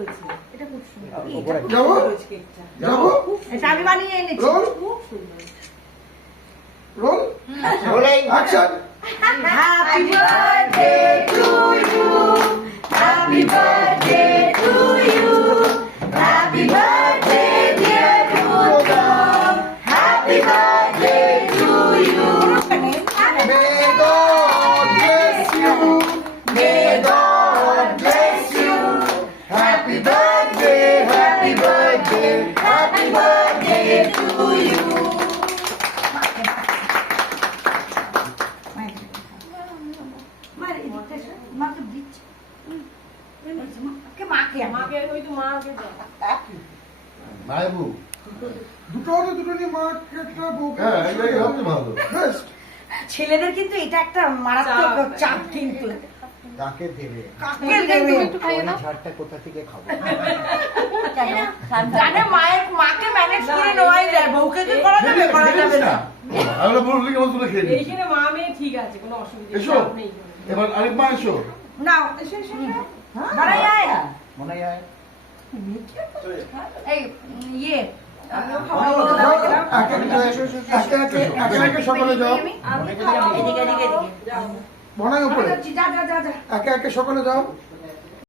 হয়েছে, এটা খুব সুন্দর। যাবো যাবো এটা আমি বানিয়ে এনেছি, খুব সুন্দর। Roll action Happy birthday to you, happy birthday to you, happy birthday dear Rudolph, happy birthday to you. May God bless you, may God bless you, happy birthday, happy birthday, happy birthday to you. নাইবু দুটো হলে দুটো নিয়ে মা একটা বউ হ্যাঁ এটাই হচ্ছে ভালো বেস্ট ছেলেদের কিন্তু এটা একটা মারাত্মক চাপ কিন্তু কাকে দেবে কাকে দেবে ওই ঝাড়টা কোথা থেকে খাবো জানে মায়ের মাকে ম্যানেজ করে নেওয়াই যায়, বউকে কি করা যাবে? করা যাবে না। আমরা বলবো কি বলতো খেয়ে নিই। এইখানে মা মেয়ে ঠিক আছে, কোনো অসুবিধা এসো নেই। এবার আরেক মা এসো নাও এসো এসো এসো। দাঁড়াই আয় মনে হয় এই ইয়ে একে সকলে যাও এদিকে এদিকে এদিকে মনে উপরে যা যা যা যা একে একে সকলে যাও